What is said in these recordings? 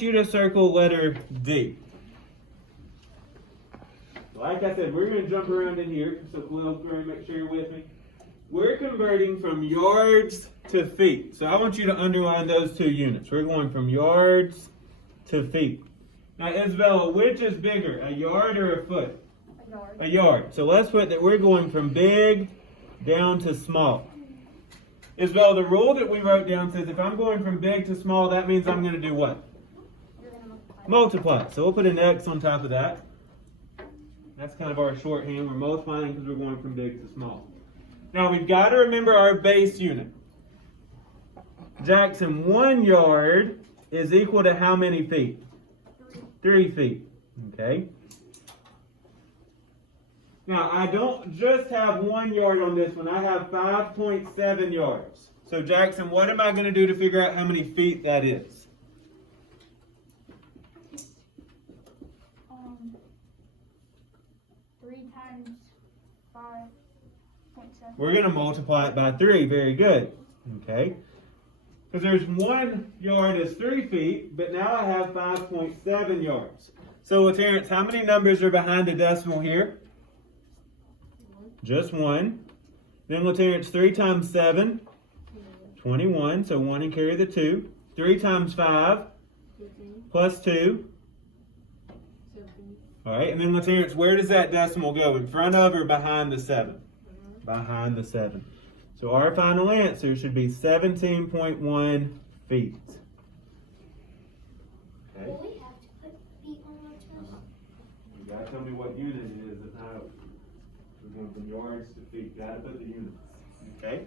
you to circle letter D. Like I said, we're going to jump around in here, so Khalil, make sure you're with me. We're converting from yards to feet. So I want you to underline those two units. We're going from yards to feet. Now, Isabella, which is bigger, a yard or a foot? A yard. A yard. So let's put that we're going from big down to small. Isabella, the rule that we wrote down says if I'm going from big to small, that means I'm going to do what? You're going to multiply. Multiply. So we'll put an X on top of that. That's kind of our shorthand. We're multiplying because we're going from big to small. Now we've got to remember our base unit. Jackson, 1 yard is equal to how many feet? 3 feet. Okay. Now I don't just have 1 yard on this one. I have 5.7 yards. So Jackson, what am I going to do to figure out how many feet that is? 3 times 5.7. We're going to multiply it by 3. Very good. Okay. Because there's 1 yard is 3 feet, but now I have 5.7 yards. So Terrence, how many numbers are behind the decimal here? Just 1. Then Terrence, 3 times 7, 21. So 1 and carry the 2. 3 times 5, plus 2. All right, and then Terrence, where does that decimal go? In front of or behind the 7? Behind the 7. So our final answer should be 17.1 feet. Okay. Will we have to put feet on our test? You gotta tell me what unit it is and how we're going from yards to feet. Gotta put the units. Okay.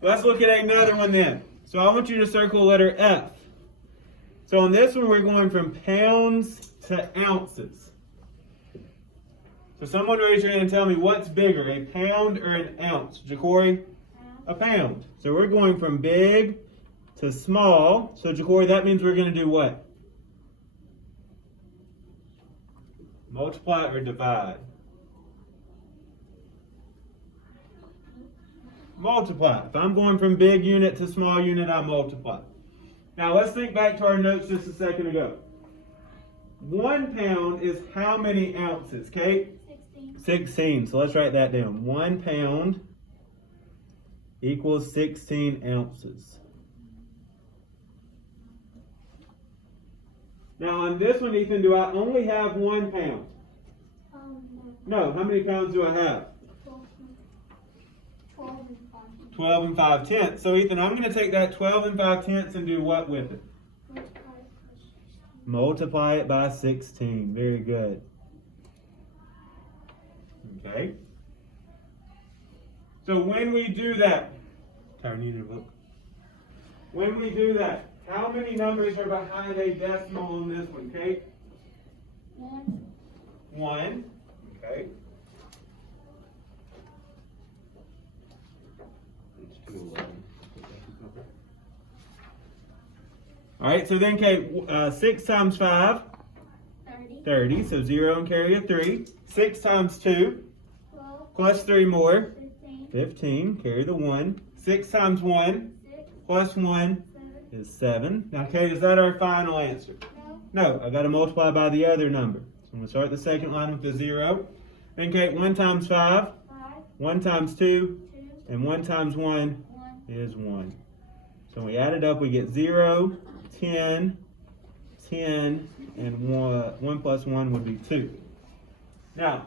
Let's look at another one then. So I want you to circle letter F. So on this one, we're going from pounds to ounces. So someone raise your hand and tell me what's bigger, a pound or an ounce? Ja'Cory? A pound. So we're going from big to small. So Ja'Cory, that means we're going to do what? Multiply or divide? Multiply. If I'm going from big unit to small unit, I multiply. Now let's think back to our notes just a second ago. 1 pound is how many ounces, Kate? 16. So let's write that down. 1 pound equals 16 ounces. Now on this one, Ethan, do I only have 1 pound? No. How many pounds do I have? 12 and 5 tenths. So Ethan, I'm going to take that 12 and 5 tenths and do what with it? Multiply it by 16. Very good. Okay. So when we do that, Tyron, you need a book. When we do that, how many numbers are behind a decimal on this one, Kate? 1. 1. Okay. All right, so then, Kate, 6 times 5? 30. So 0 and carry a 3. 6 times 2? 12. Plus 3 more? 15. 15. Carry the 1. 6 times 1? 6. Plus 1 7. is 7. Now, Kate, is that our final answer? No. No, I got to multiply by the other number. So I'm going to start the second line with the 0. Then, Kate, 1 times 5? 5. 1 times 2? 2. And 1 times 1 1. is 1. So when we add it up, we get 0, 10, 10, and 1 plus 1 would be 2. Now,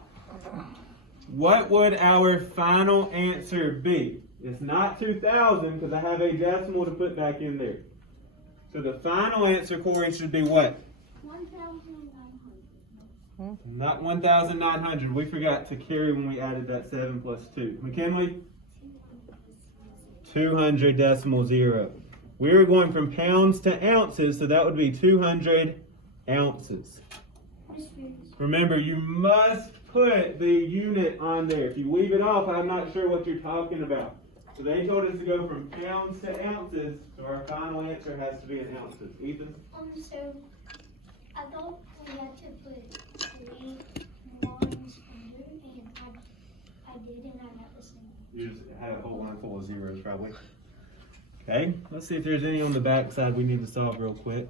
what would our final answer be? It's not 2,000 because I have a decimal to put back in there. So the final answer, Corey, should be what? 1,900. Not 1,900. We forgot to carry when we added that 7 plus 2. McKinley? 200 decimal 0. We were going from pounds to ounces, so that would be 200 ounces. Remember, you must put the unit on there. If you leave it off, I'm not sure what you're talking about. So they told us to go from pounds to ounces, so our final answer has to be in ounces. Ethan? So I thought we had to put 3 ones under, and I did, and I got the same. You just had a whole line full of zeros, probably. Okay, let's see if there's any on the back side we need to solve real quick.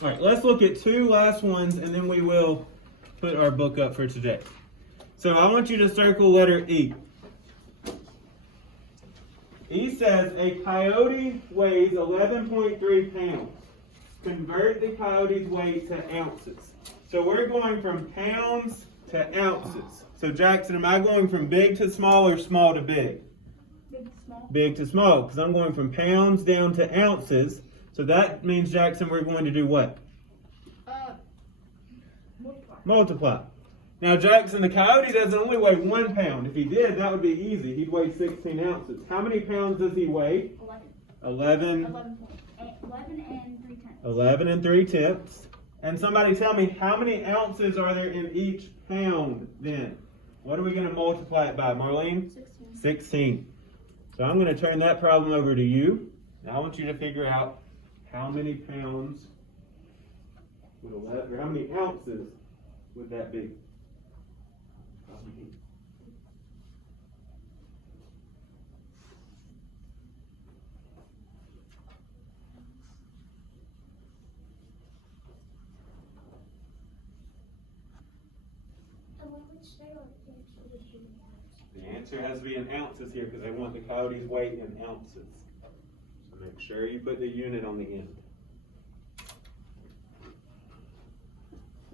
All right, let's look at two last ones and then we will put our book up for today. So I want you to circle letter E. E says a coyote weighs 11.3 pounds. Convert the coyote's weight to ounces. So we're going from pounds to ounces. So Jackson, am I going from big to small or small to big? Big to small. Big to small, because I'm going from pounds down to ounces. So that means, Jackson, we're going to do what? Multiply. Multiply. Now, Jackson, the coyote doesn't only weigh 1 pound. If he did, that would be easy. He'd weigh 16 ounces. How many pounds does he weigh? 11. 11. 11 and 3 tenths. 11 and 3 tenths. And somebody tell me, how many ounces are there in each pound then? What are we going to multiply it by, Marlene? 16. 16. So I'm going to turn that problem over to you. Now I want you to figure out how many pounds would 11, or how many ounces would that be? The answer has to be in ounces here because I want the coyote's weight in ounces. So make sure you put the unit on the end.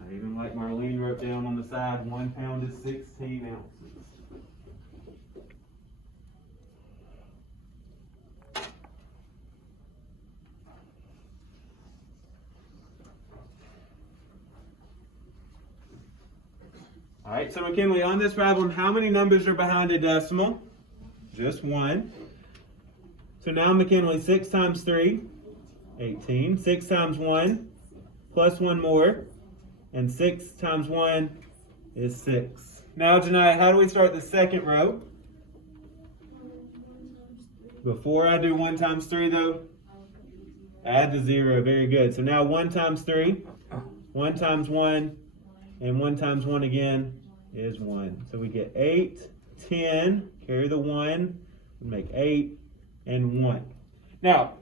I even like Marlene wrote down on the side, 1 pound is 16 ounces. All right, so McKinley, on this problem, how many numbers are behind a decimal? Just one. So now, McKinley, 6 times 3, 18. 6 times 1, plus 1 more. And 6 times 1 is 6. Now, Janai, how do we start the second row? Before I do 1 times 3, though, add the 0. Very good. So now 1 times 3, 1 times 1, and 1 times 1 again is 1. So we get 8, 10, carry the 1, we make 8, and 1. Now,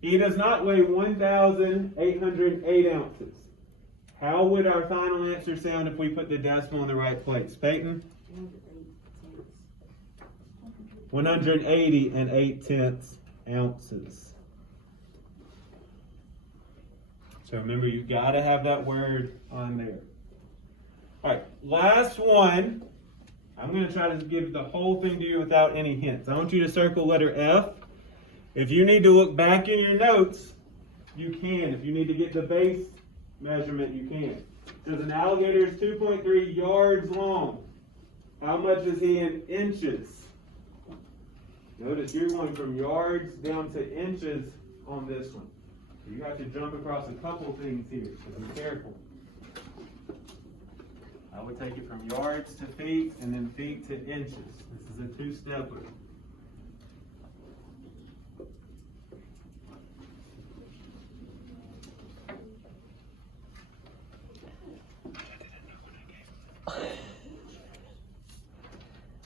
he does not weigh 1,808 ounces. How would our final answer sound if we put the decimal in the right place? Peyton? 180 and 8/10 ounces. So remember, you've got to have that word on there. All right, last one. I'm going to try to give the whole thing to you without any hints. I want you to circle letter F. If you need to look back in your notes, you can. If you need to get the base measurement, you can. It says an alligator is 2.3 yards long. How much is he in inches? Notice you're going from yards down to inches on this one. You have to jump across a couple things here, so be careful. I would take it from yards to feet and then feet to inches. This is a two-stepper.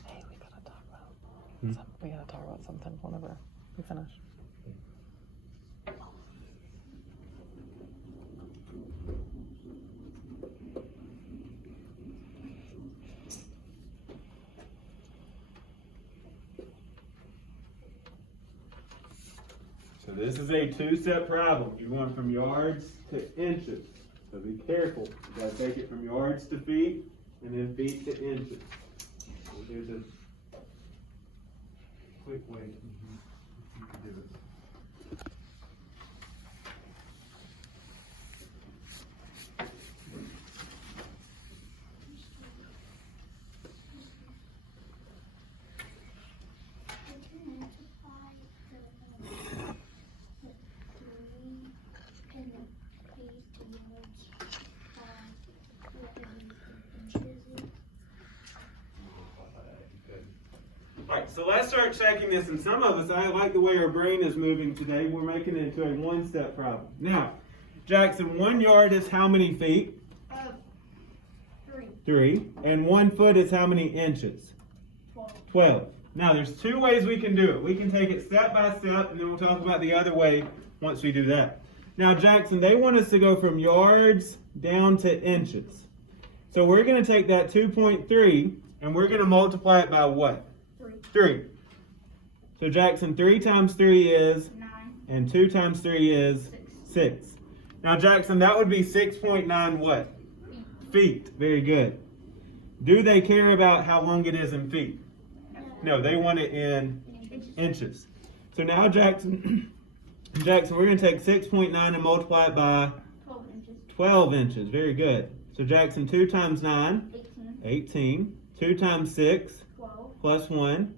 Hey, we gotta talk about we gotta talk about something whenever we finish. So this is a two-step problem. You're going from yards to inches. So be careful. You gotta take it from yards to feet and then feet to inches. So here's a quick way you can do it. Alright, so let's start checking this, and some of us, I like the way our brain is moving today. We're making it into a one-step problem. Now, Jackson, 1 yard is how many feet? 3. 3. And 1 foot is how many inches? 12. Now, there's two ways we can do it. We can take it step by step, and then we'll talk about the other way once we do that. Now, Jackson, they want us to go from yards down to inches. So we're going to take that 2.3 and we're going to multiply it by what? 3. So Jackson, 3 times 3 is? 9. And 2 times 3 is? 6. Now, Jackson, that would be 6.9 what? Feet. Very good. Do they care about how long it is in feet? No, they want it in inches. So now, Jackson, we're going to take 6.9 and multiply it by 12 inches. 12 inches. Very good. So Jackson, 2 times 9, 18. 18. 2 times 6, 12. plus 1,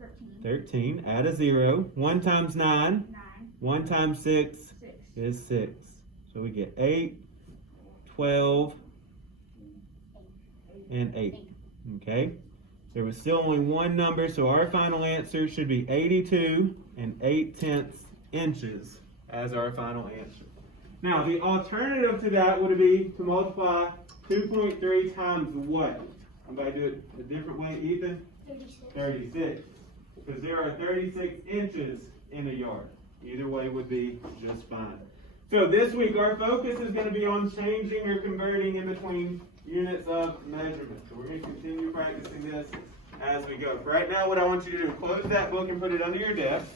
13. 13. Add a 0. 1 times 9, 9. 1 times 6 6. is 6. So we get 8, 12, and 8. Okay? There was still only one number, so our final answer should be 82 and 8/10 inches as our final answer. Now, the alternative to that would be to multiply 2.3 times what? Somebody do it a different way, Ethan? 36. 36. Because there are 36 inches in a yard. Either way would be just fine. So this week our focus is going to be on changing or converting in between units of measurement. So we're going to continue practicing this as we go. For right now, what I want you to do is close that book and put it under your desk.